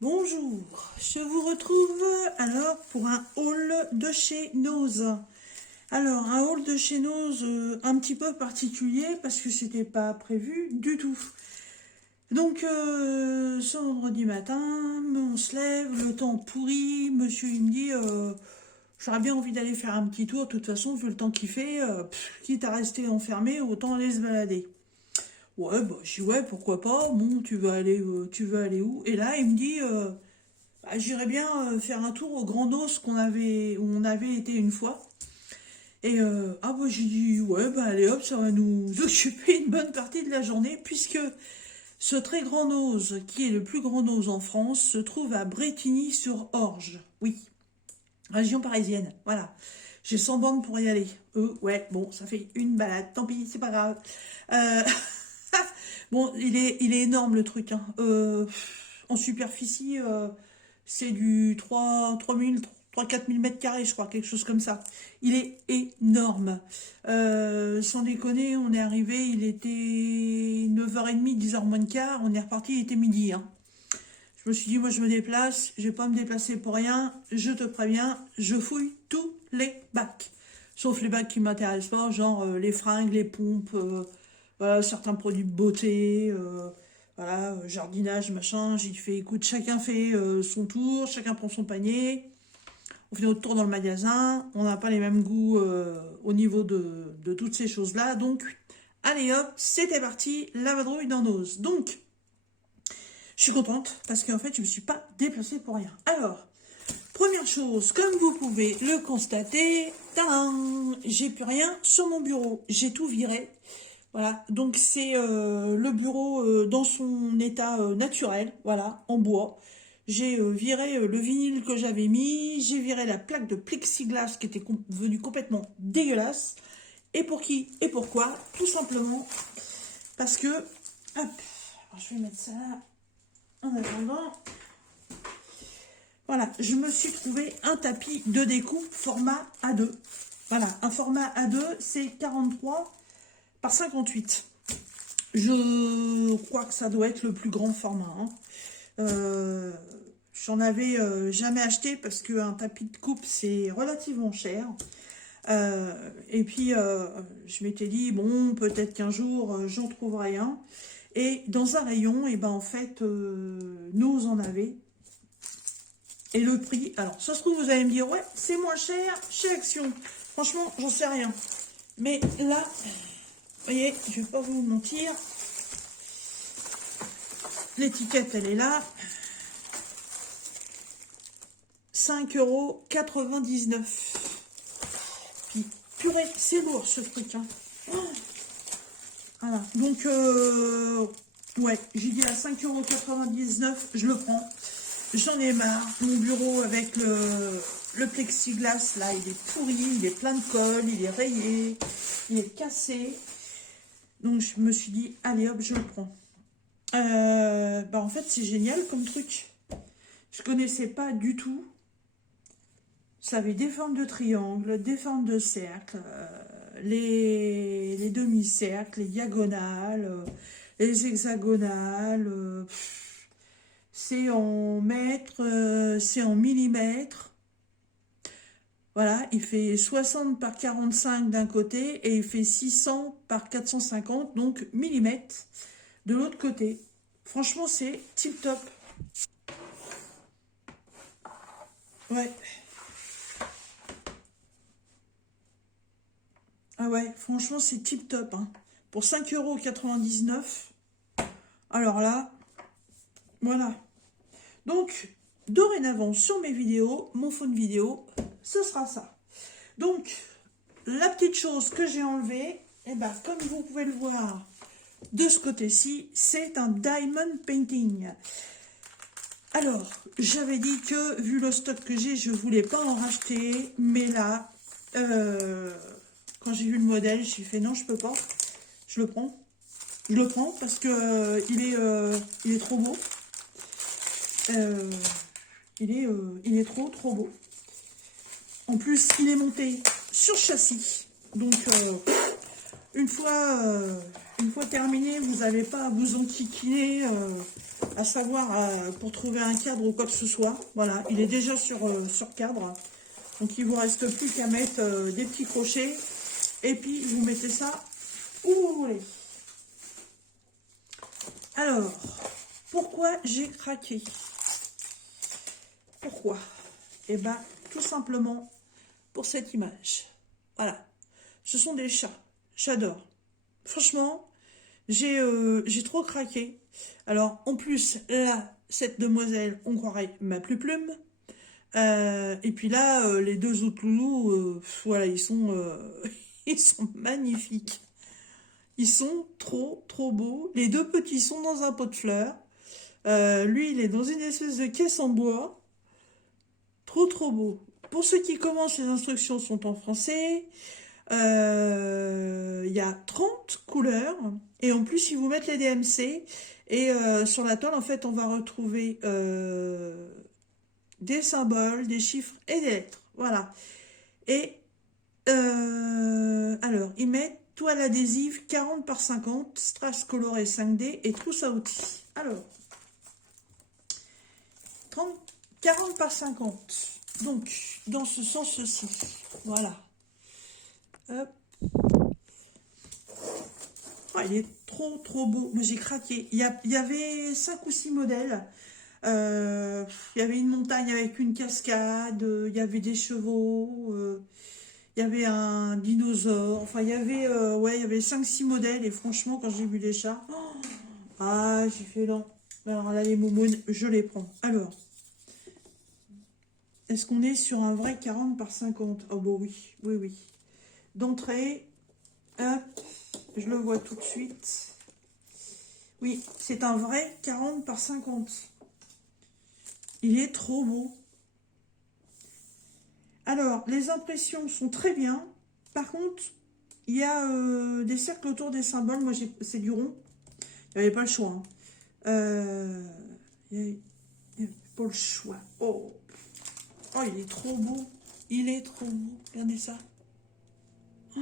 Bonjour, je vous retrouve alors pour un haul de chez Nose. Alors un haul de chez Nose un petit peu particulier parce que c'était pas prévu du tout. Donc ce vendredi matin, on se lève, le temps pourri, monsieur il me dit j'aurais bien envie d'aller faire un petit tour, de toute façon vu le temps qu'il fait, quitte à rester enfermé, autant aller se balader. Ouais, bah, je dis ouais, pourquoi pas, bon, tu veux aller où? Et là, il me dit, bah, j'irais bien faire un tour au Grand Os où on avait été une fois. Et ah bah j'ai dit ouais bah allez hop ça va nous occuper une bonne partie de la journée puisque ce très grand nose qui est le plus grand nose en France se trouve à Brétigny-sur-Orge. Oui, région parisienne. Voilà. J'ai 100 bornes pour y aller. Ouais bon ça fait une balade. Tant pis c'est pas grave. Euh, bon il est énorme le truc. Hein. En superficie c'est du 3 000, 3 000, 4 000 mètres carrés, je crois, quelque chose comme ça. Il est énorme. Sans déconner, on est arrivé, il était 9h30, 10h moins de quart, on est reparti, il était midi. Hein. Je me suis dit, moi je me déplace, je vais pas me déplacer pour rien, je te préviens, je fouille tous les bacs. Sauf les bacs qui m'intéressent pas, genre les fringues, les pompes, voilà, certains produits de beauté, voilà, jardinage, machin. J'ai fait, écoute, chacun fait son tour, chacun prend son panier. On fait notre tour dans le magasin, on n'a pas les mêmes goûts au niveau de toutes ces choses-là. Donc, allez hop, c'était parti, la vadrouille dans Nose. Donc, je suis contente parce qu'en fait, je ne me suis pas déplacée pour rien. Alors, première chose, comme vous pouvez le constater, tadam, j'ai plus rien sur mon bureau. J'ai tout viré. Voilà, donc c'est le bureau dans son état naturel, voilà, en bois. J'ai viré le vinyle que j'avais mis, j'ai viré la plaque de plexiglas qui était devenue complètement dégueulasse. Et pour qui et pourquoi? Tout simplement parce que, hop, alors je vais mettre ça là en attendant. Voilà, je me suis trouvé un tapis de découpe format A2. Voilà, un format A2, c'est 43 par 58. Je crois que ça doit être le plus grand format. Hein. J'en avais jamais acheté parce qu'un tapis de coupe c'est relativement cher. Et puis je m'étais dit bon peut-être qu'un jour j'en trouverai un. Et dans un rayon, et ben en fait nous en avait. Et le prix, alors ça se trouve vous allez me dire ouais c'est moins cher chez Action. Franchement j'en sais rien. Mais là, vous voyez, je vais pas vous mentir. L'étiquette, elle est là. 5,99 €. Puis, purée, c'est lourd ce truc. Hein. Oh, voilà. Donc, ouais, j'ai dit à 5,99 €, je le prends. J'en ai marre. Mon bureau avec le plexiglas, là, il est pourri, il est plein de colle, il est rayé, il est cassé. Donc, je me suis dit, allez hop, je le prends. Bah en fait, c'est génial comme truc. Je connaissais pas du tout. Ça avait des formes de triangle, des formes de cercle, les demi-cercles, les diagonales, les hexagonales. C'est en mètres, c'est en millimètres. Voilà, il fait 60 par 45 d'un côté et il fait 600 par 450, donc millimètres de l'autre côté. Franchement, c'est tip top. Ouais. Ah ouais, franchement, c'est tip top. Hein. Pour 5,99 €. Alors là, voilà. Donc, dorénavant, sur mes vidéos, mon fond de vidéo, ce sera ça. Donc, la petite chose que j'ai enlevée, et ben, comme vous pouvez le voir de ce côté-ci, c'est un diamond painting. Alors, j'avais dit que, vu le stock que j'ai, je ne voulais pas en racheter, mais là, quand j'ai vu le modèle, j'ai fait non, je peux pas, je le prends. Je le prends parce que il est trop beau. Il est trop beau. En plus, il est monté sur châssis. Donc, une fois terminé, vous n'avez pas à vous enquiquiner à savoir pour trouver un cadre ou quoi que ce soit. Voilà, il est déjà sur cadre. Donc il vous reste plus qu'à mettre des petits crochets. Et puis vous mettez ça où vous voulez. Alors, pourquoi j'ai craqué? Pourquoi? Eh bien, tout simplement pour cette image. Voilà. Ce sont des chats. J'adore. Franchement, j'ai trop craqué. Alors, en plus, là, cette demoiselle, on croirait ma plume. Et puis là, les deux autres loulous, voilà, ils sont magnifiques. Ils sont trop, trop beaux. Les deux petits sont dans un pot de fleurs. Lui, il est dans une espèce de caisse en bois. Trop, trop beau. Pour ceux qui commencent, les instructions sont en français. Il y a 30 couleurs. Et en plus, ils vous mettent les DMC. Et sur la toile, en fait, on va retrouver des symboles, des chiffres et des lettres. Voilà. Et alors, ils mettent toile adhésive 40 par 50, strass coloré 5D et trousse à outils. Alors, 40 par 50. Donc, dans ce sens-ci. Voilà. Hop. Oh, il est trop, trop beau. Mais j'ai craqué. Il y avait 5 ou 6 modèles. Il y avait une montagne avec une cascade. Il y avait des chevaux. Il y avait un dinosaure. Enfin, ouais, il y avait 5-6 modèles. Et franchement, quand j'ai vu les chats, j'ai fait non. Alors là, les moumounes, je les prends. Alors, est-ce qu'on est sur un vrai 40 par 50? Oh, bon, oui, oui, oui. D'entrée, hop, je le vois tout de suite. Oui, c'est un vrai 40 par 50. Il est trop beau. Alors, les impressions sont très bien. Par contre, il y a des cercles autour des symboles. Moi, c'est du rond. Il n'y avait pas le choix. Il n'y avait pas le choix. Oh, il est trop beau. Il est trop beau. Regardez ça. Oh.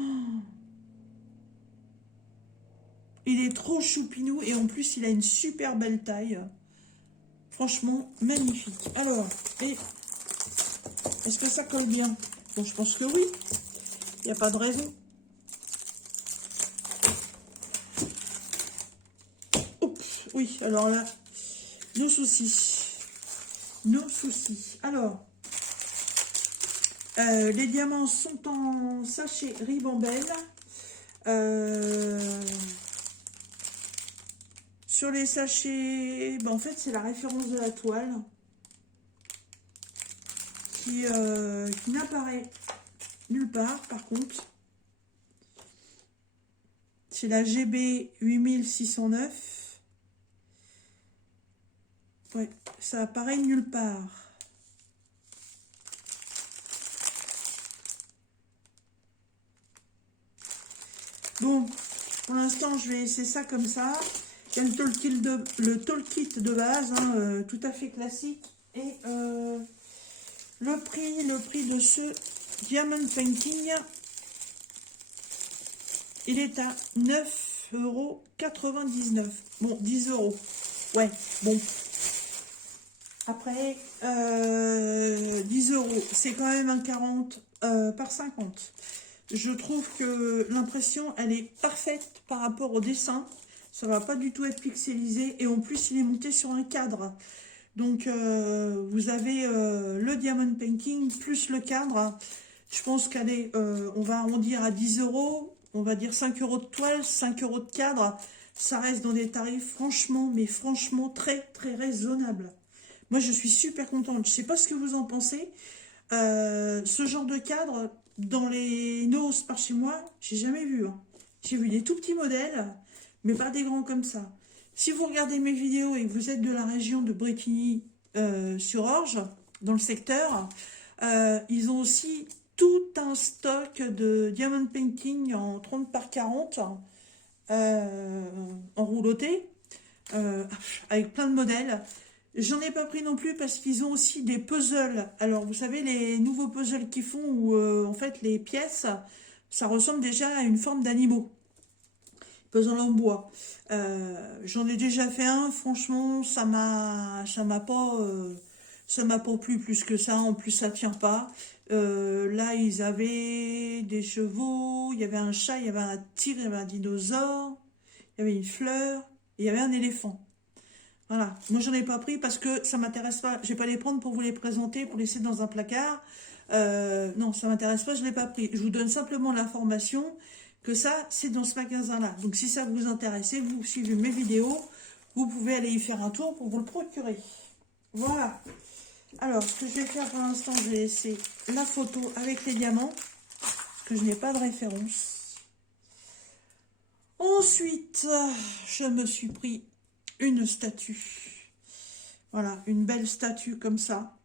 Il est trop choupinou. Et en plus, il a une super belle taille. Franchement, magnifique. Alors, est-ce que ça colle bien? Bon, je pense que oui. Il n'y a pas de raison. Oups, oui, alors là, nos soucis. Nos soucis. Alors, les diamants sont en sachet ribambelle. Sur les sachets, en fait, c'est la référence de la toile qui n'apparaît nulle part, par contre. C'est la GB 8609. Ouais, ça apparaît nulle part. Bon, pour l'instant, je vais laisser ça comme ça. Il y a le toolkit de base, hein, tout à fait classique. Et le prix de ce Diamond Painting, il est à 9,99 €. Bon, 10 €. Ouais, bon. Après, 10 €, c'est quand même un 40 par 50. Je trouve que l'impression, elle est parfaite par rapport au dessin. Ça va pas du tout être pixelisé. Et en plus, il est monté sur un cadre. Donc, vous avez le Diamond Painting plus le cadre. Je pense qu'allez, on va arrondir à 10 €. On va dire 5 € de toile, 5 € de cadre. Ça reste dans des tarifs franchement, mais franchement très, très raisonnables. Moi, je suis super contente. Je sais pas ce que vous en pensez. Ce genre de cadre, dans les noses par chez moi, j'ai jamais vu. Hein. J'ai vu des tout petits modèles, mais pas des grands comme ça. Si vous regardez mes vidéos et que vous êtes de la région de Brétigny-sur-Orge, dans le secteur, ils ont aussi tout un stock de Diamond Painting en 30 par 40, en rouloté, avec plein de modèles. J'en ai pas pris non plus parce qu'ils ont aussi des puzzles. Alors, vous savez, les nouveaux puzzles qu'ils font où, en fait, les pièces, ça ressemble déjà à une forme d'animaux. puzzle en bois. J'en ai déjà fait un, franchement, ça m'a pas plu plus que ça. En plus, ça tient pas. Là, ils avaient des chevaux, il y avait un chat, il y avait un tigre, il y avait un dinosaure, il y avait une fleur, et il y avait un éléphant. Voilà. Moi, j'en ai pas pris parce que ça m'intéresse pas. Je vais pas les prendre pour vous les présenter, pour les laisser dans un placard. Non, ça m'intéresse pas, je l'ai pas pris. Je vous donne simplement l'information que ça, c'est dans ce magasin-là. Donc, si ça vous intéresse et vous suivez mes vidéos, vous pouvez aller y faire un tour pour vous le procurer. Voilà. Alors, ce que je vais faire pour l'instant, je vais laisser la photo avec les diamants, que je n'ai pas de référence. Ensuite, je me suis pris une statue. Voilà, une belle statue comme ça.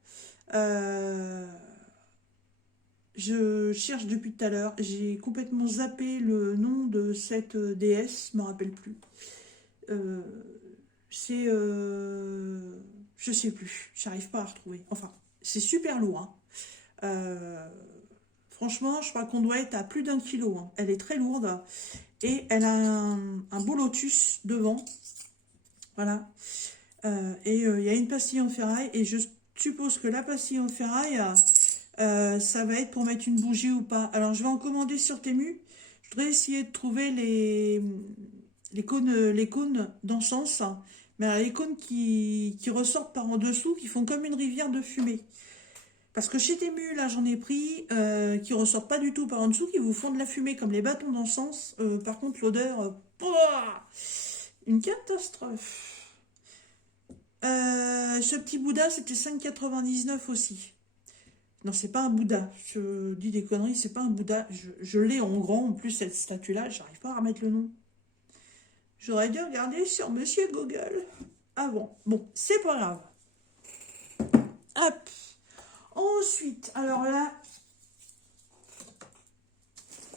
Je cherche depuis tout à l'heure. J'ai complètement zappé le nom de cette déesse, je ne me rappelle plus. Je sais plus, j'arrive pas à retrouver. Enfin, c'est super lourd. Hein. Franchement, je crois qu'on doit être à plus d'1 kilo. Hein. Elle est très lourde. Et elle a un beau lotus devant. Voilà. Il y a une pastille en ferraille. Et je suppose que la pastille en ferraille, ça va être pour mettre une bougie ou pas. Alors, je vais en commander sur Temu. Je voudrais essayer de trouver les cônes d'encens. Mais les cônes qui ressortent par en dessous, qui font comme une rivière de fumée. Parce que chez Temu, là, j'en ai pris qui ressortent pas du tout par en dessous, qui vous font de la fumée comme les bâtons d'encens. Par contre, l'odeur, une catastrophe. Ce petit Bouddha, c'était 5,99 aussi. Non, c'est pas un Bouddha. Je dis des conneries, c'est pas un Bouddha. Je l'ai en grand, en plus, cette statue-là, j'arrive pas à remettre le nom. J'aurais dû regarder sur Monsieur Google avant. Bon, c'est pas grave. Hop. Ensuite, alors là,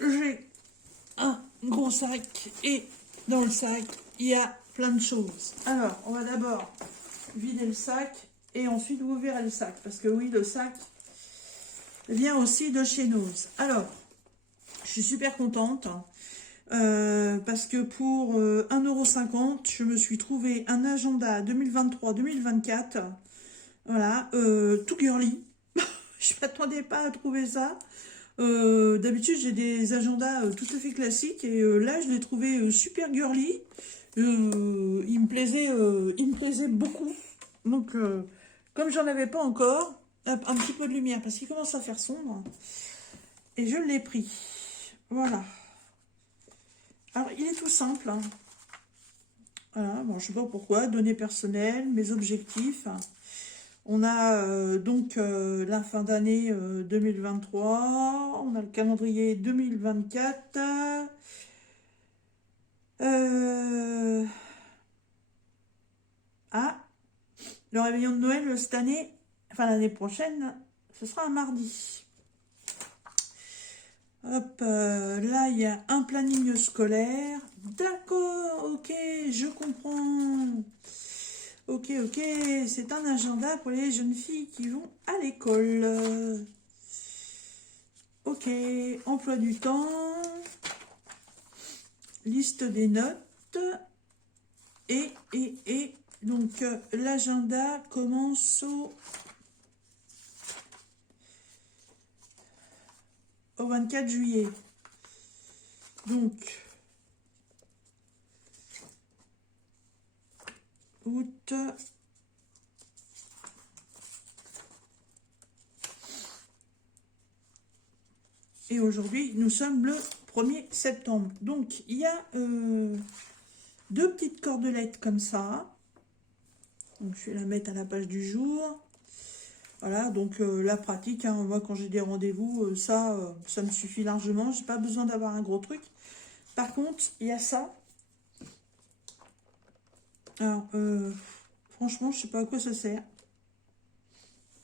j'ai un gros sac et dans le sac, il y a plein de choses. Alors, on va d'abord vider le sac et ensuite vous verrez le sac. Parce que oui, le sac vient aussi de chez Nose. Alors, je suis super contente parce que pour 1,50 €, je me suis trouvé un agenda 2023-2024. Voilà, tout girly. Je ne m'attendais pas à trouver ça. D'habitude, j'ai des agendas tout à fait classiques et là, je l'ai trouvé super girly. Il me plaisait beaucoup. Donc, comme j'en avais pas encore, hop, un petit peu de lumière parce qu'il commence à faire sombre. Et je l'ai pris. Voilà. Alors, il est tout simple. Hein. Voilà, bon, je sais pas pourquoi. Données personnelles, mes objectifs. On a donc la fin d'année 2023, on a le calendrier 2024. Le réveillon de Noël cette année, enfin l'année prochaine, ce sera un mardi. Hop, là il y a un planning scolaire. D'accord, ok, je comprends. Ok, c'est un agenda pour les jeunes filles qui vont à l'école. Ok, emploi du temps, liste des notes, et donc l'agenda commence au 24 juillet. Donc, août, et aujourd'hui, nous sommes le 1er septembre. Donc, il y a deux petites cordelettes comme ça. Donc, je vais la mettre à la page du jour. Voilà, donc la pratique, hein, moi quand j'ai des rendez-vous, ça me suffit largement. J'ai pas besoin d'avoir un gros truc. Par contre, il y a ça. Alors, franchement, je sais pas à quoi ça sert.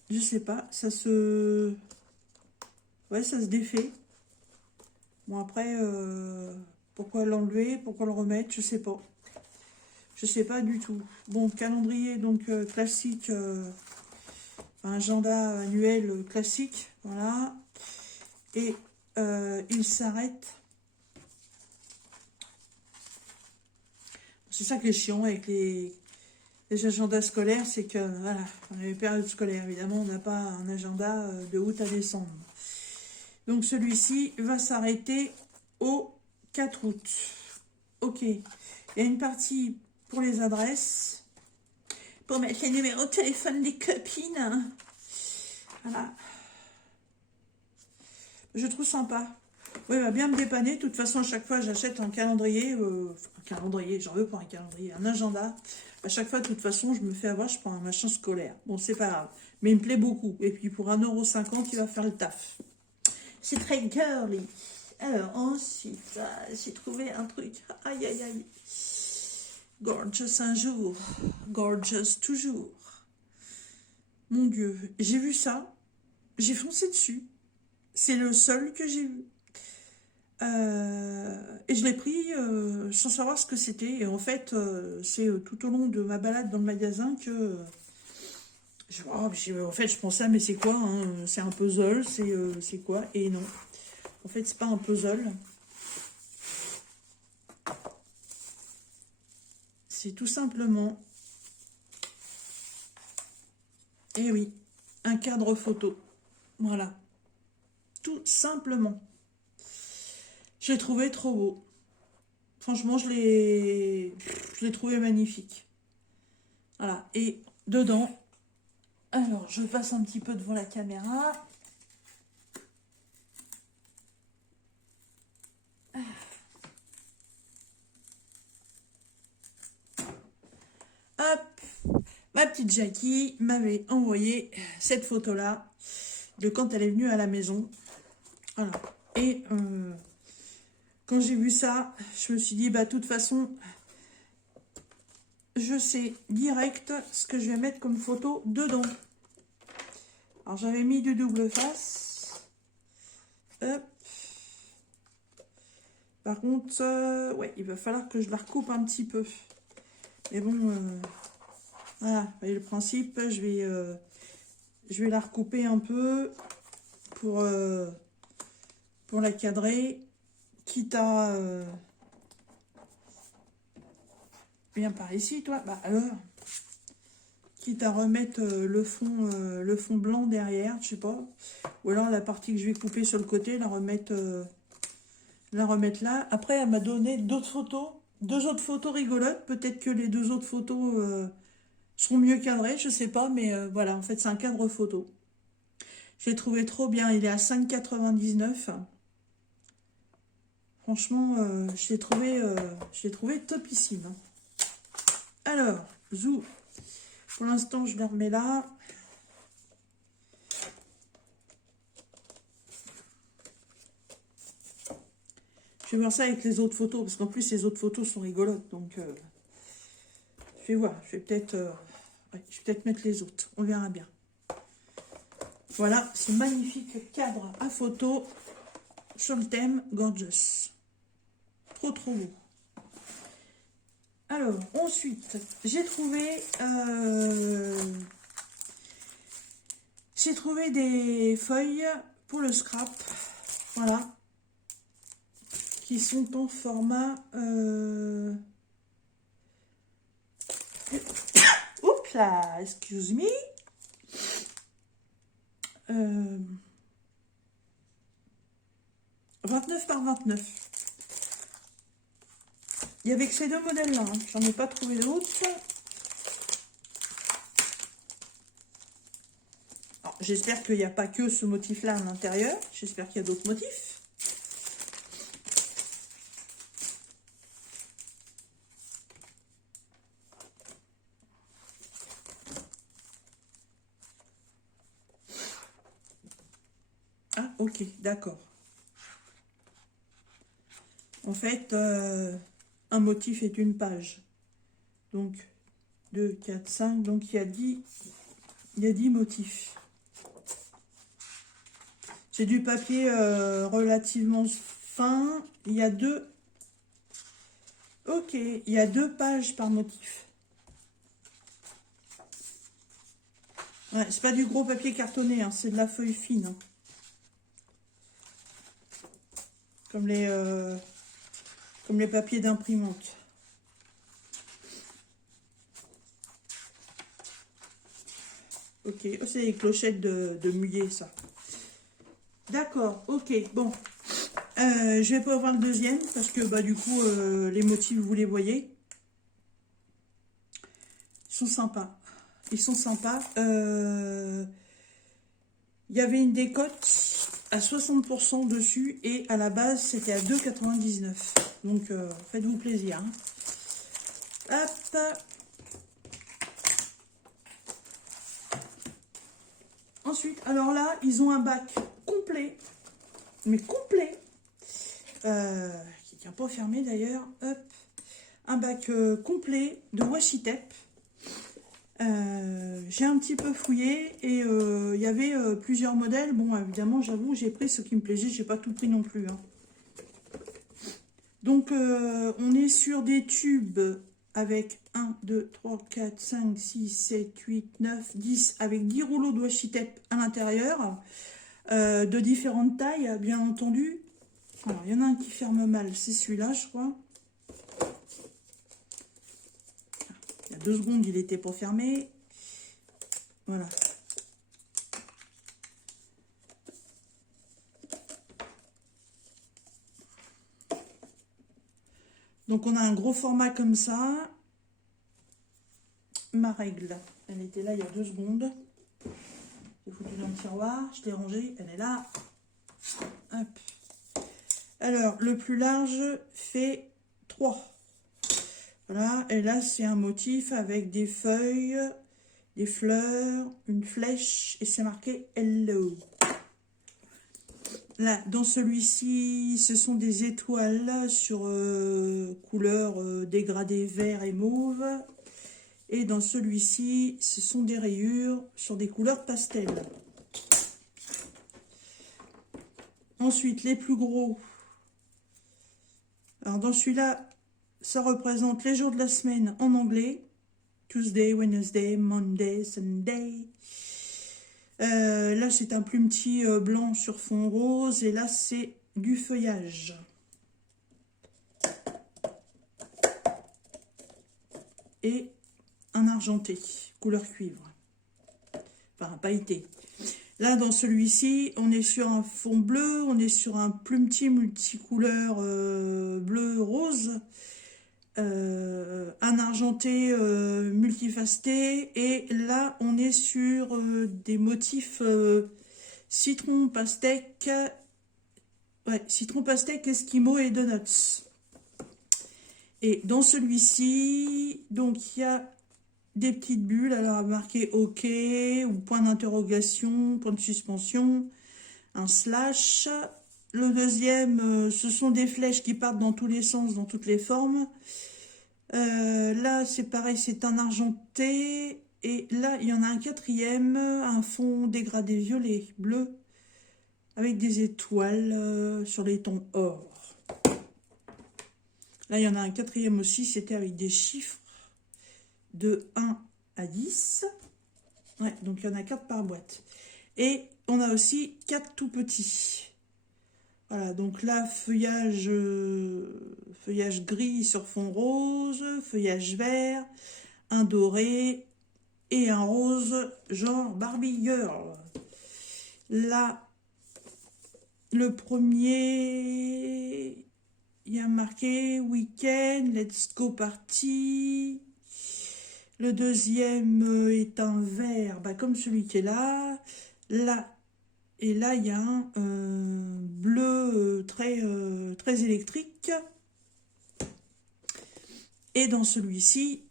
Je sais pas, ça se... Ouais, ça se défait. Bon, après, pourquoi l'enlever, pourquoi le remettre, je sais pas. Je sais pas du tout. Bon, calendrier, donc classique, un agenda annuel classique, voilà. Et il s'arrête c'est ça qui est chiant avec les agendas scolaires, c'est que, voilà, dans les périodes scolaires, évidemment, on n'a pas un agenda de août à décembre. Donc celui-ci va s'arrêter au 4 août. Ok. Il y a une partie pour les adresses, pour mettre les numéros de téléphone des copines. Voilà. Je trouve sympa. Oui, il va bien me dépanner. De toute façon, à chaque fois, j'achète un calendrier. Un calendrier, j'en veux pas un calendrier, un agenda. À chaque fois, de toute façon, je me fais avoir, je prends un machin scolaire. Bon, c'est pas grave. Mais il me plaît beaucoup. Et puis, pour 1,50 €, il va faire le taf. C'est très girly. Alors, ensuite, j'ai trouvé un truc. Aïe, aïe, aïe. Gorgeous un jour. Gorgeous toujours. Mon Dieu. J'ai vu ça. J'ai foncé dessus. C'est le seul que j'ai vu. Et je l'ai pris sans savoir ce que c'était. Et en fait, c'est tout au long de ma balade dans le magasin que... en fait, je pensais, mais c'est quoi hein, c'est un puzzle, c'est quoi? Et non. En fait, c'est pas un puzzle. C'est tout simplement... Eh oui, un cadre photo. Voilà. Tout simplement. Je l'ai trouvé trop beau. Franchement, je l'ai trouvé magnifique. Voilà. Et dedans, alors, je passe un petit peu devant la caméra. Hop, ma petite Jackie m'avait envoyé cette photo-là de quand elle est venue à la maison. Voilà. Et quand j'ai vu ça, je me suis dit, bah, de toute façon, je sais direct ce que je vais mettre comme photo dedans. Alors, j'avais mis du double face. Hop. Par contre, ouais, il va falloir que je la recoupe un petit peu. Mais bon, voilà, vous voyez le principe, je vais la recouper un peu pour la cadrer, quitte à... viens par ici, toi. Bah alors, quitte à remettre le fond blanc derrière, je sais pas. Ou alors la partie que je vais couper sur le côté, la remettre là. Après, elle m'a donné d'autres photos, 2 autres photos rigolotes. Peut-être que les 2 autres photos seront mieux cadrées, je sais pas. Mais voilà, en fait, c'est un cadre photo. J'ai trouvé trop bien. Il est à 5,99 €. Franchement, je l'ai trouvé topissime. Alors, zou. Pour l'instant, je le remets là. Je vais voir ça avec les autres photos, parce qu'en plus, les autres photos sont rigolotes. Donc, je vais voir. Je vais peut-être mettre les autres. On verra bien. Voilà, ce magnifique cadre à photo sur le thème Gorgeous. Trop, trop beau. Alors, ensuite, j'ai trouvé des feuilles pour le scrap. Voilà. Qui sont en format... Oups là, excuse me. 29 par 29. Il n'y avait que ces 2 modèles-là. Hein. J'en ai pas trouvé d'autres. J'espère qu'il n'y a pas que ce motif-là à l'intérieur. J'espère qu'il y a d'autres motifs. Ah, ok, d'accord. En fait, un motif est une page. Donc, 2, 4, 5. Donc, il y a 10 motifs. C'est du papier relativement fin. Il y a 2... Ok, il y a 2 pages par motif. Ouais, c'est pas du gros papier cartonné, hein, c'est de la feuille fine. Hein. Comme les papiers d'imprimante. ok. Oh, c'est les clochettes de muiller, ça. D'accord, ok, bon. Je vais pas avoir le deuxième, parce que, bah, du coup, les motifs, vous les voyez. Ils sont sympas. Ils sont sympas. Il y avait une décote à 60% dessus, et à la base, c'était à 2,99 €. Donc, faites-vous plaisir. Hein. Hop. Ensuite, alors là, ils ont un bac complet, mais complet, qui ne tient pas fermé d'ailleurs. Hop, un bac complet de washi tape. J'ai un petit peu fouillé et il y avait plusieurs modèles. Bon, évidemment, j'avoue, j'ai pris ce qui me plaisait, j'ai pas tout pris non plus. Hein. Donc, on est sur des tubes avec 1, 2, 3, 4, 5, 6, 7, 8, 9, 10, avec 10 rouleaux de washi tape à l'intérieur, de différentes tailles, bien entendu. Alors, il y en a un qui ferme mal, c'est celui-là, je crois. Il y a 2 secondes, il n'était pas fermé. Voilà. Donc, on a un gros format comme ça. Ma règle, elle était là il y a 2 secondes. J'ai foutu dans le tiroir, je l'ai rangée, elle est là. Hop. Alors, le plus large fait 3. Voilà, et là, c'est un motif avec des feuilles, des fleurs, une flèche, et c'est marqué Hello. Là, dans celui-ci, ce sont des étoiles sur couleur dégradée vert et mauve. Et dans celui-ci, ce sont des rayures sur des couleurs pastel. Ensuite, les plus gros. Alors, dans celui-là, ça représente les jours de la semaine en anglais. Tuesday, Wednesday, Monday, Sunday. Là, c'est un plumetis blanc sur fond rose. Et là, c'est du feuillage. Et un argenté, couleur cuivre. Enfin, pailleté. Là, dans celui-ci, on est sur un fond bleu. On est sur un plumetis multicouleur bleu-rose. Un argenté multifaceté, et là on est sur des motifs citron pastèque, citron pastèque, esquimau et donuts. Et dans celui-ci, donc il y a des petites bulles, alors marqué OK ou point d'interrogation, point de suspension, un slash. Le deuxième, ce sont des flèches qui partent dans tous les sens, dans toutes les formes. Là, c'est pareil, c'est un argenté. Et là, il y en a un quatrième, un fond dégradé violet, bleu, avec des étoiles sur les tons or. Là, il y en a un quatrième aussi, c'était avec des chiffres de 1 à 10. Ouais, donc il y en a 4 par boîte. Et on a aussi 4 tout petits. Voilà, donc là, feuillage gris sur fond rose, feuillage vert, un doré et un rose genre Barbie Girl. Là, le premier, il y a marqué Weekend, Let's Go Party. Le deuxième est un vert, bah, comme celui qui est là. Là, et là, il y a un bleu très électrique. Et dans celui-ci,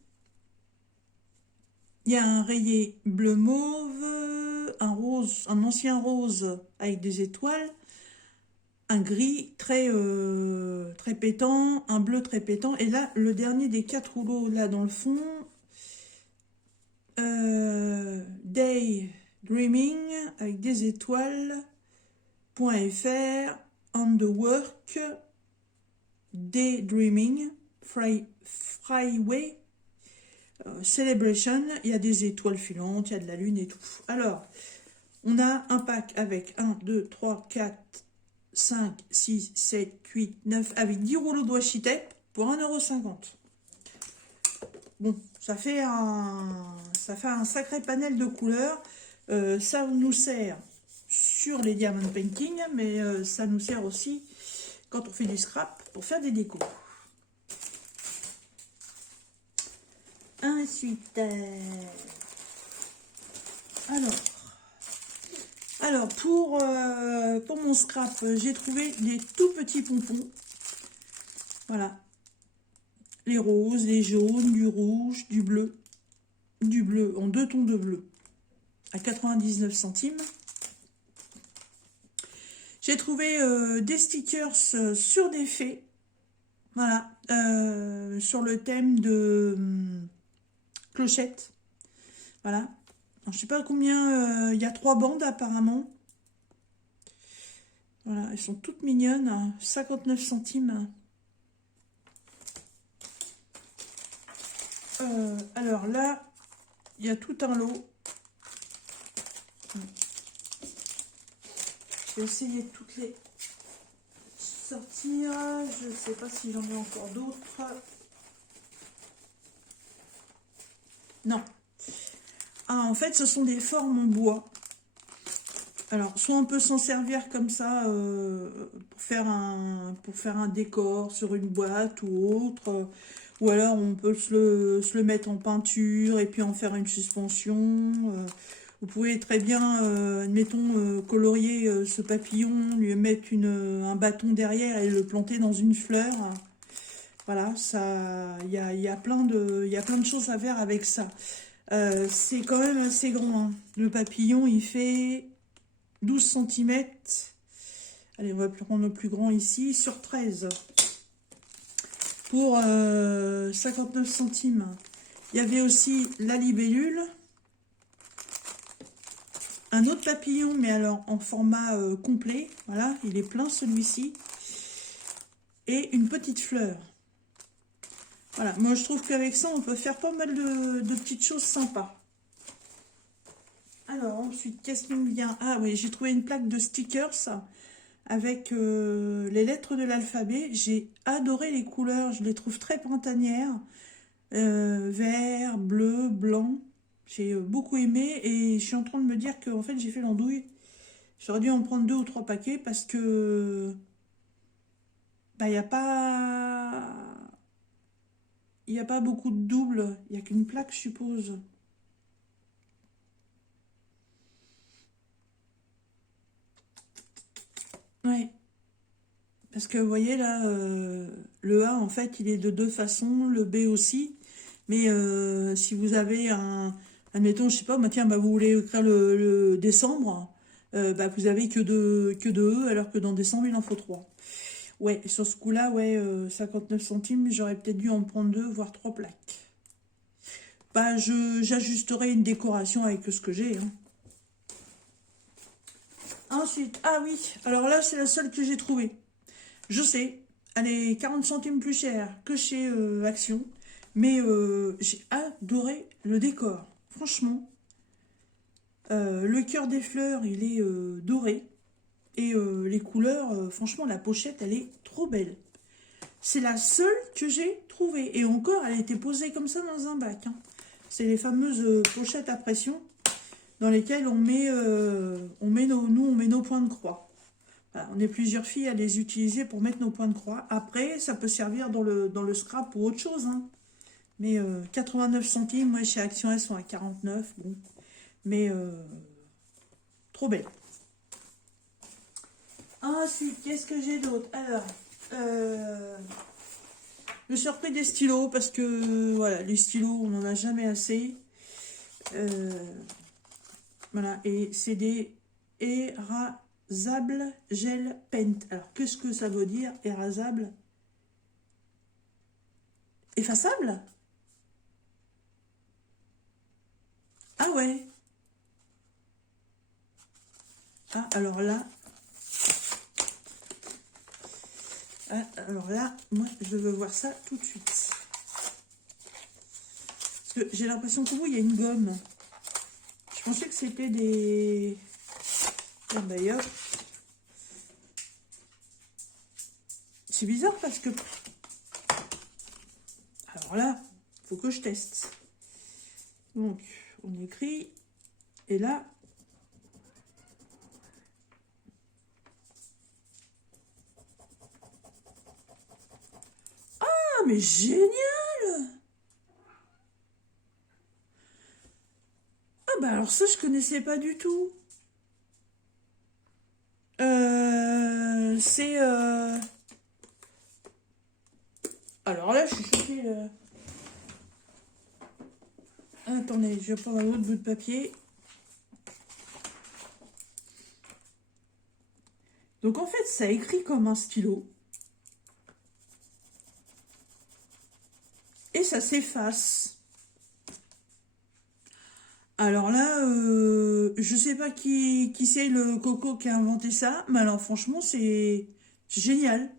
il y a un rayé bleu mauve, un rose, un ancien rose avec des étoiles, un gris très pétant, un bleu très pétant. Et là, le dernier des 4 rouleaux, là dans le fond, Day Dreaming avec des étoiles, .fr, on the work, Daydreaming, Fryway, Celebration, il y a des étoiles filantes, il y a de la lune et tout. Alors, on a un pack avec 1, 2, 3, 4, 5, 6, 7, 8, 9, avec 10 rouleaux de washi tape pour 1,50 €. Bon, ça fait un sacré panel de couleurs. Ça nous sert sur les diamond painting, mais ça nous sert aussi quand on fait du scrap pour faire des décos. Ensuite, alors pour mon scrap, j'ai trouvé des tout petits pompons. Voilà. Les roses, les jaunes, du rouge, du bleu en 2 tons de bleu à 99 centimes. J'ai trouvé des stickers sur des fées. Voilà. Sur le thème de clochette. Voilà. Alors, je sais pas combien, il y a 3 bandes apparemment. Voilà, elles sont toutes mignonnes, 59 centimes. Alors là, il y a tout un lot. Je vais essayer de toutes les sortir. Je ne sais pas si j'en ai encore d'autres. Non. Ah, en fait, ce sont des formes en bois. Alors, soit on peut s'en servir comme ça pour faire un décor sur une boîte ou autre. Ou alors, on peut se le mettre en peinture et puis en faire une suspension. Vous pouvez très bien, admettons, colorier ce papillon, lui mettre un bâton derrière et le planter dans une fleur. Voilà, ça, il y a plein de choses à faire avec ça. C'est quand même assez grand, hein. Le papillon, il fait 12 cm. Allez, on va prendre le plus grand ici, sur 13. Pour 59 centimes. Il y avait aussi la libellule. Un autre papillon, mais alors en format complet. Voilà, il est plein celui-ci. Et une petite fleur. Voilà, moi je trouve qu'avec ça, on peut faire pas mal de petites choses sympas. Alors ensuite, qu'est-ce qui me vient? Ah oui, j'ai trouvé une plaque de stickers avec les lettres de l'alphabet. J'ai adoré les couleurs, je les trouve très printanières. Vert, bleu, blanc. J'ai beaucoup aimé et je suis en train de me dire que en fait j'ai fait l'andouille. J'aurais dû en prendre 2 ou 3 paquets parce que bah il n'y a pas beaucoup de doubles, il n'y a qu'une plaque je suppose. Ouais. Parce que vous voyez là, le A en fait il est de 2 façons, le B aussi. Mais si vous avez admettons, je sais pas, bah, tiens, bah, vous voulez écrire le décembre, bah, vous avez que deux E, alors que dans décembre il en faut 3. Ouais, sur ce coup-là, ouais, 59 centimes, j'aurais peut-être dû en prendre 2, voire 3 plaques. Bah, j'ajusterai une décoration avec ce que j'ai, hein. Ensuite, ah oui, alors là, c'est la seule que j'ai trouvée. Je sais, elle est 40 centimes plus chère que chez Action, mais j'ai adoré le décor. Franchement, le cœur des fleurs, il est doré. Et les couleurs, franchement, la pochette, elle est trop belle. C'est la seule que j'ai trouvée. Et encore, elle était posée comme ça dans un bac, hein. C'est les fameuses pochettes à pression dans lesquelles on met nos points de croix. Voilà, on est plusieurs filles à les utiliser pour mettre nos points de croix. Après, ça peut servir dans le scrap ou autre chose, hein. Mais 89 centimes, moi chez Action, elles sont à 49. Bon. Mais trop belle. Ensuite, qu'est-ce que j'ai d'autre? Alors, je me suis repris des stylos parce que, voilà, les stylos, on n'en a jamais assez. Voilà, et c'est des érasable gel paint. Alors, qu'est-ce que ça veut dire, érasable? Effaçable? Ah ouais. Ah, alors là... Ah, alors là, moi, je veux voir ça tout de suite. Parce que j'ai l'impression que vous, il y a une gomme. Je pensais que c'était des... D'ailleurs, c'est bizarre parce que... Alors là, il faut que je teste. Donc, on écrit. Et là, mais génial! Ah, bah alors ça, je connaissais pas du tout. C'est... Alors là, je suis choquée. Attendez, je vais prendre un autre bout de papier. Donc en fait, ça écrit comme un stylo. Et ça s'efface. Alors là, je sais pas qui c'est le coco qui a inventé ça, mais alors franchement, c'est génial.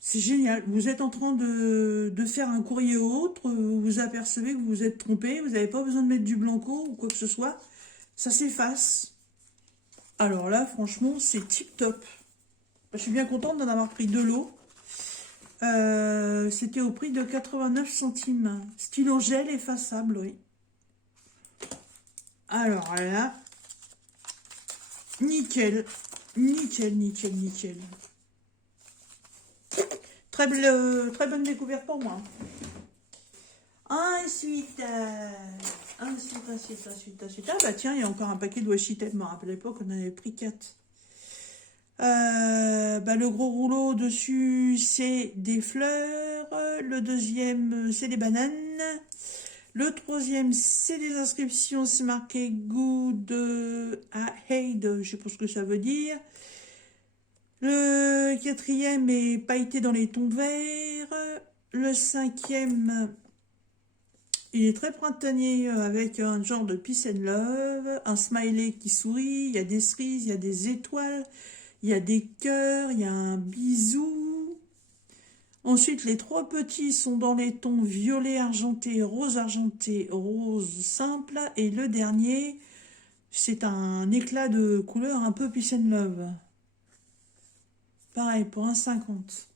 C'est génial. Vous êtes en train de faire un courrier ou autre, vous vous apercevez que vous vous êtes trompé, vous n'avez pas besoin de mettre du blanco ou quoi que ce soit. Ça s'efface. Alors là, franchement, c'est tip top. Je suis bien contente d'en avoir pris de l'eau. C'était au prix de 89 centimes. Stylo gel effaçable, oui. Alors là, nickel. Nickel, nickel, nickel. Très bonne découverte pour moi. Ensuite, ensuite. Ah bah tiens, il y a encore un paquet de washi tape. Je me rappelle pas qu'on en avait pris 4. Bah, le gros rouleau dessus, c'est des fleurs. Le deuxième, c'est des bananes. Le troisième, c'est des inscriptions. C'est marqué Good à Hade. Je sais pas ce que ça veut dire. Le quatrième est pailleté dans les tons verts. Le cinquième, il est très printanier avec un genre de peace and love. Un smiley qui sourit. Il y a des cerises, il y a des étoiles. Il y a des cœurs, il y a un bisou. Ensuite, les trois petits sont dans les tons violet argenté, rose simple. Et le dernier, c'est un éclat de couleur un peu peace and love. Pareil, pour 1,50.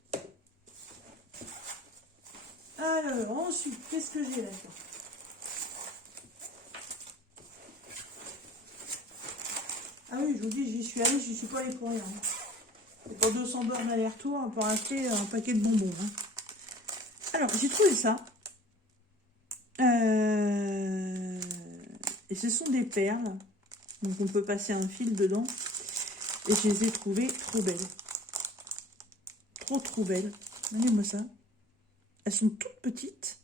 Alors, ensuite, qu'est-ce que j'ai là? Ah oui, je vous dis, j'y suis allée, j'y suis pas allée pour rien. C'est pour 200 bornes aller-retour pour acheter un paquet de bonbons. Hein. Alors, j'ai trouvé ça. Et ce sont des perles. Donc, on peut passer un fil dedans. Et je les ai trouvées trop belles. Trop belles. Regardez-moi ça. Elles sont toutes petites.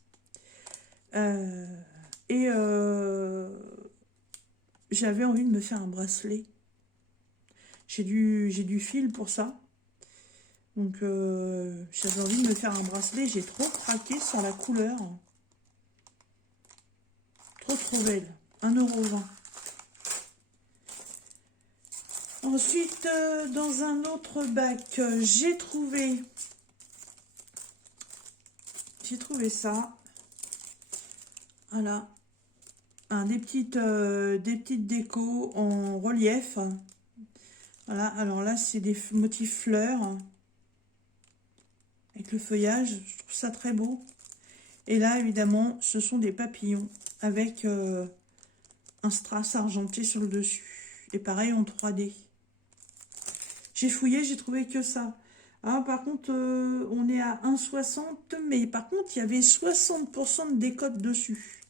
J'avais envie de me faire un bracelet. J'ai du fil pour ça. Donc, j'avais envie de me faire un bracelet. J'ai trop craqué sur la couleur. Trop belle. 1,20 €. Ensuite, dans un autre bac, j'ai trouvé ça. Voilà. Des petites décos en relief. Voilà, alors là, c'est des motifs fleurs. Avec le feuillage, je trouve ça très beau. Et là, évidemment, ce sont des papillons avec un strass argenté sur le dessus. Et pareil en 3D. J'ai fouillé, j'ai trouvé que ça. Ah, par contre, on est à 1,60, mais par contre, il y avait 60% de décote dessus.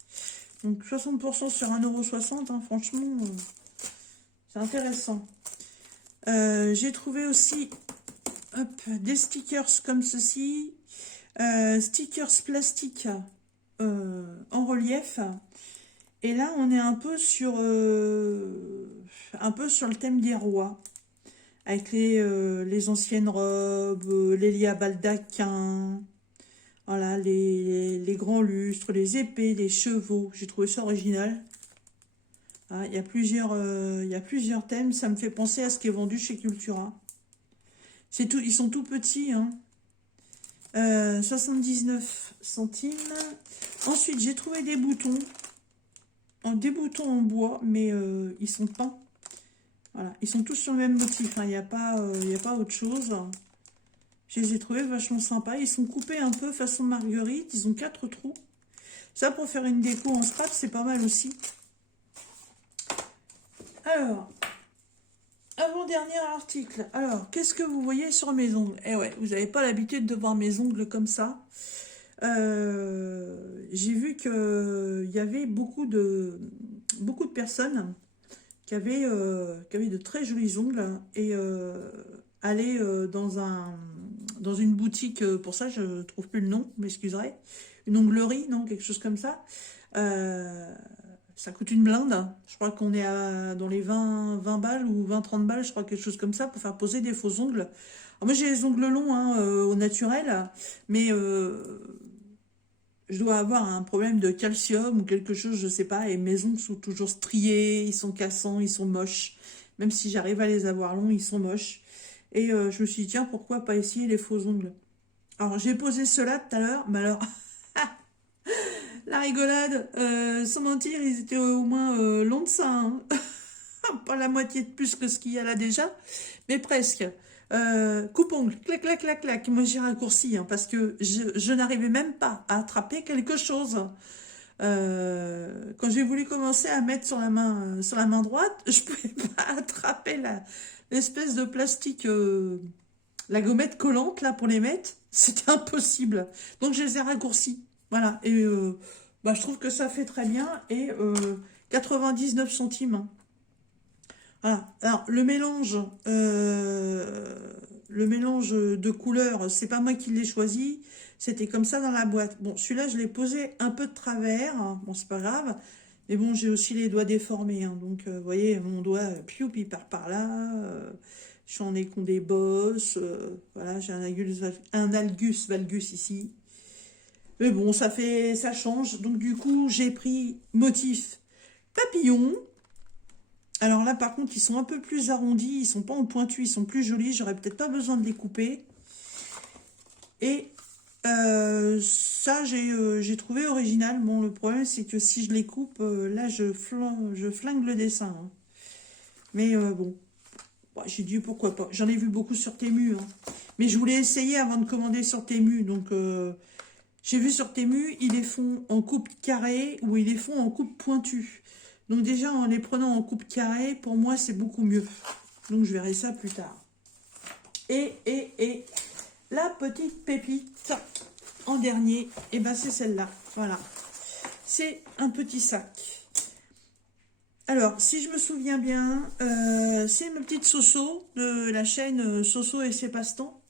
Donc 60% sur 1,60 €, hein, franchement, c'est intéressant. J'ai trouvé aussi des stickers comme ceci. Stickers plastiques en relief. Et là, on est un peu sur le thème des rois. Avec les anciennes robes, les lits à baldaquin. Voilà, les grands lustres, les épées, les chevaux. J'ai trouvé ça original. Ah, il y a plusieurs thèmes. Ça me fait penser à ce qui est vendu chez Cultura. Ils sont tout petits. Hein. 79 centimes. Ensuite, j'ai trouvé des boutons. Des boutons en bois, mais ils sont peints. Voilà, ils sont tous sur le même motif. Il n'y a pas autre chose. Je les ai trouvés vachement sympas. Ils sont coupés un peu façon marguerite. Ils ont 4 trous. Ça, pour faire une déco en scrap, c'est pas mal aussi. Alors, avant Avant-dernier article. Alors, qu'est-ce que vous voyez sur mes ongles? Eh ouais, vous n'avez pas l'habitude de voir mes ongles comme ça. J'ai vu qu'il y avait beaucoup de personnes qui avaient de très jolis ongles et aller dans une boutique, pour ça je ne trouve plus le nom, vous m'excuserez, une onglerie, non, quelque chose comme ça. Ça coûte une blinde. Je crois qu'on est dans les 20 balles ou 20-30 balles, je crois, quelque chose comme ça, pour faire poser des faux ongles. Alors moi, j'ai les ongles longs, hein, au naturel, mais je dois avoir un problème de calcium ou quelque chose, je sais pas, et mes ongles sont toujours striés, ils sont cassants, ils sont moches. Même si j'arrive à les avoir longs, ils sont moches. Et je me suis dit, tiens, pourquoi pas essayer les faux ongles? Alors, j'ai posé cela tout à l'heure, mais alors... La rigolade, sans mentir, ils étaient au moins longs de ça, hein. Pas la moitié de plus que ce qu'il y a là déjà, mais presque. Coupe-ongle, clac, clac, clac, clac. Moi, j'ai raccourci, hein, parce que je n'arrivais même pas à attraper quelque chose. Quand j'ai voulu commencer à mettre sur la main droite, je pouvais pas attraper l'espèce de plastique, la gommette collante, là, pour les mettre. C'était impossible. Donc, je les ai raccourcis. Voilà. Et bah, je trouve que ça fait très bien. Et 99 centimes. Hein. Voilà. Alors, le mélange de couleurs, c'est pas moi qui l'ai choisi. C'était comme ça dans la boîte. Bon, celui-là, je l'ai posé un peu de travers. Hein. Bon, c'est pas grave. Mais bon, j'ai aussi les doigts déformés. Hein. Donc, vous voyez, mon doigt, piou, il part par là. Je suis en nez des bosses. Voilà, j'ai un algus valgus ici. Mais bon, ça change. Donc, du coup, j'ai pris motif papillon. Alors là, par contre, ils sont un peu plus arrondis. Ils sont pas en pointu, ils sont plus jolis. J'aurais peut-être pas besoin de les couper. Et ça, j'ai trouvé original. Bon, le problème, c'est que si je les coupe, là, je flingue le dessin. Hein. Mais bon, bah, j'ai dit pourquoi pas. J'en ai vu beaucoup sur Temu. Hein. Mais je voulais essayer avant de commander sur Temu. Donc, j'ai vu sur Temu, ils les font en coupe carrée ou ils les font en coupe pointue. Donc déjà, en les prenant en coupe carrée, pour moi, c'est beaucoup mieux. Donc, je verrai ça plus tard. Et la petite pépite, en dernier, et ben c'est celle-là. Voilà. C'est un petit sac. Alors, si je me souviens bien, c'est ma petite Soso de la chaîne Soso et ses passe-temps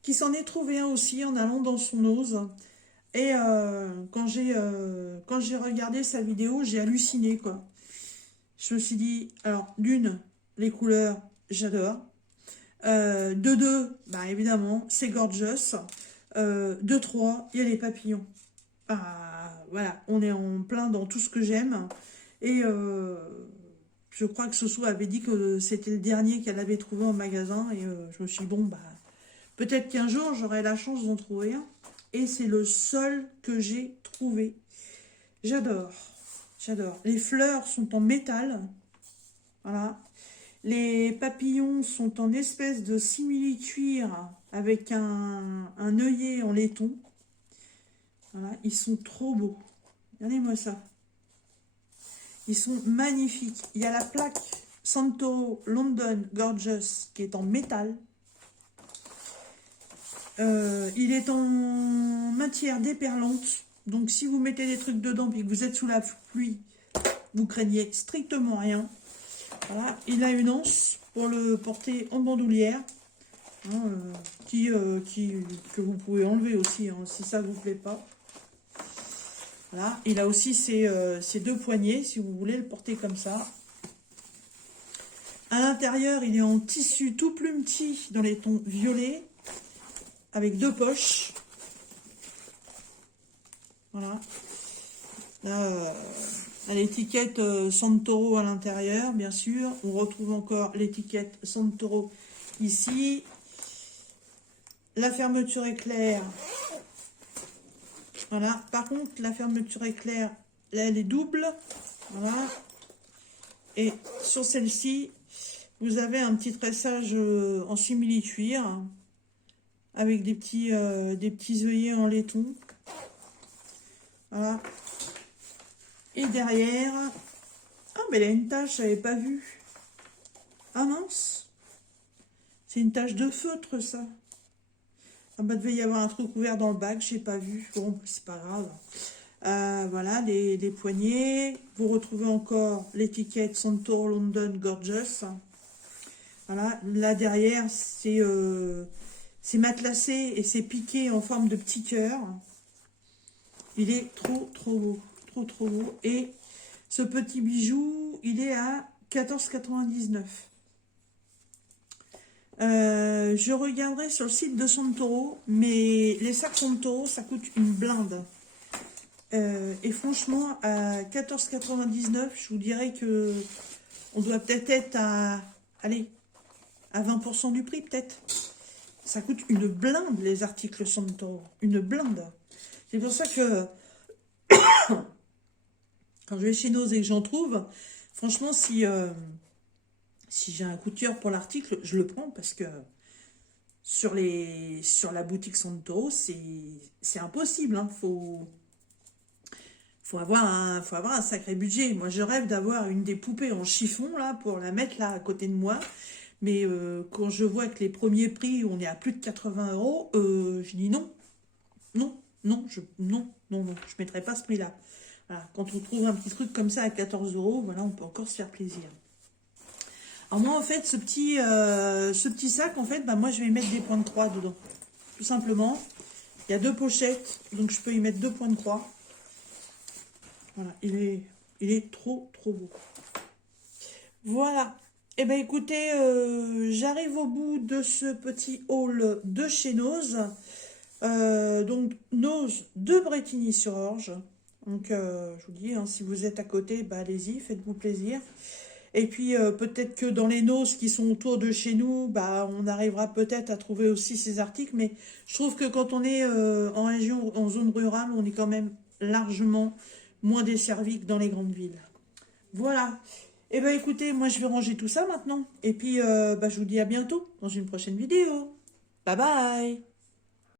qui s'en est trouvé un aussi en allant dans son ose. Et quand j'ai regardé sa vidéo, j'ai halluciné, quoi. Je me suis dit, alors, d'une, les couleurs, j'adore. De deux, bah évidemment, c'est gorgeous. De trois, il y a les papillons. Ah, voilà, on est en plein dans tout ce que j'aime. Et je crois que Soso avait dit que c'était le dernier qu'elle avait trouvé en magasin. Et je me suis dit, bon, bah, peut-être qu'un jour, j'aurai la chance d'en trouver un. Et c'est le seul que j'ai trouvé. J'adore. J'adore. Les fleurs sont en métal. Voilà. Les papillons sont en espèce de simili-cuir avec un œillet en laiton. Voilà. Ils sont trop beaux. Regardez-moi ça. Ils sont magnifiques. Il y a la plaque Santoro London Gorgeous qui est en métal. Il est en matière déperlante. Donc, si vous mettez des trucs dedans et que vous êtes sous la pluie, vous craignez strictement rien. Voilà. Il a une anse pour le porter en bandoulière. Hein, que vous pouvez enlever aussi, hein, si ça ne vous plaît pas. Voilà. Il a aussi ses deux poignets, si vous voulez le porter comme ça. À l'intérieur, il est en tissu tout plumetis dans les tons violets, avec deux poches. Voilà. Là, l'étiquette Santoro à l'intérieur, bien sûr. On retrouve encore l'étiquette Santoro ici. La fermeture éclair. Voilà. Par contre, la fermeture éclair, là, elle est double. Voilà. Et sur celle-ci, vous avez un petit tressage en simili-cuir avec des petits œillets en laiton. Voilà. Et derrière... Ah, mais elle a une tache, je n'avais pas vu. Ah mince. C'est une tache de feutre, ça. Ah bah, devait y avoir un truc ouvert dans le bac, j'ai pas vu. Bon, c'est pas grave. Voilà, les poignées. Vous retrouvez encore l'étiquette Santoor London Gorgeous. Voilà, là derrière, c'est matelassé et c'est piqué en forme de petit cœur. Il est trop, trop beau. Trop, trop beau. Et ce petit bijou, il est à 14,99 €. Je regarderai sur le site de Santoro, mais les sacs Santoro, ça coûte une blinde. Et franchement, à 14,99 €, je vous dirais que on doit peut-être être à, allez, à 20% du prix, peut-être. Ça coûte une blinde, les articles Santoro. Une blinde. C'est pour ça que, quand je vais chez Nose et que j'en trouve, franchement, si j'ai un coup de cœur pour l'article, je le prends parce que sur la boutique Santoro, c'est impossible. Hein. Faut avoir un sacré budget. Moi, je rêve d'avoir une des poupées en chiffon là pour la mettre là à côté de moi. Mais quand je vois que les premiers prix, on est à plus de 80 €, je dis non. Non, non, non, je ne mettrai pas ce prix-là. Voilà, quand on trouve un petit truc comme ça à 14 €, voilà, on peut encore se faire plaisir. Alors moi, en fait, ce petit sac, en fait, bah, moi, je vais y mettre des points de croix dedans. Tout simplement. Il y a 2 pochettes, donc je peux y mettre 2 points de croix. Voilà, il est trop, trop beau. Voilà. Eh bien, écoutez, j'arrive au bout de ce petit haul de chez Nose. Donc, Nose de Brétigny-sur-Orge. Donc, je vous dis, hein, si vous êtes à côté, bah, allez-y, faites-vous plaisir. Et puis, peut-être que dans les Nose qui sont autour de chez nous, bah, on arrivera peut-être à trouver aussi ces articles. Mais je trouve que quand on est en région, en zone rurale, on est quand même largement moins desservi que dans les grandes villes. Voilà. Eh bien, écoutez, moi, je vais ranger tout ça maintenant. Et puis, bah, je vous dis à bientôt dans une prochaine vidéo. Bye bye!